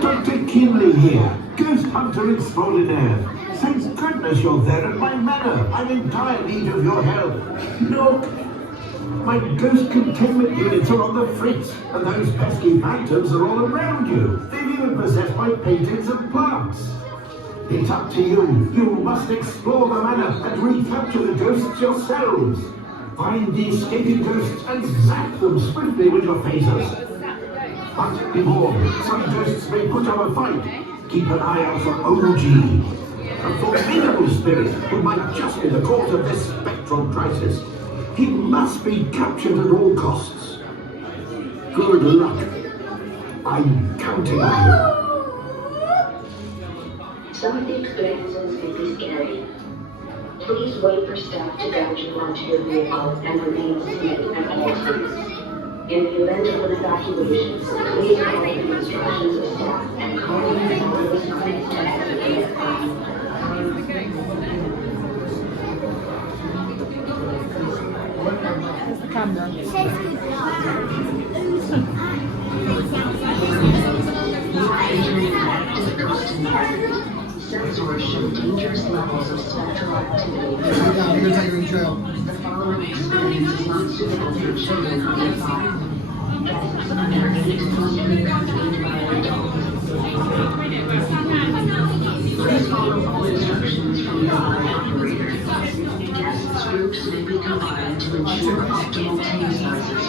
Dr. Kinley here, Ghost Hunter Extraordinaire. Thank goodness you're there at my manor. I'm in dire need of your help. Look! My ghost containment units are on the fritz, and those pesky phantoms are all around you. They've even possessed my paintings and plants. It's up to you. You must explore the manor and recapture the ghosts yourselves. Find the escaping ghosts and zap them swiftly with your phasers. But be warned, some ghosts may put up a fight. Keep an eye out for OG, a formidable spirit who might just be the cause of this spectral crisis. He must be captured at all costs. Good luck. I'm counting on you. Some of the experiences may be scary. Please wait for staff to guide you onto your vehicle and remain seated at all times. In the event of an evacuation, please follow the instructions of staff and call the authorities to exit the aircraft. There's the camera. Sensors show dangerous levels of spectral activity. You're going to take her in jail. The following experience is not suitable for children under 5. Guests under 8 must be accompanied by an adult. Please follow all instructions from the operator. Guests' groups may be combined to ensure optimal team sizes.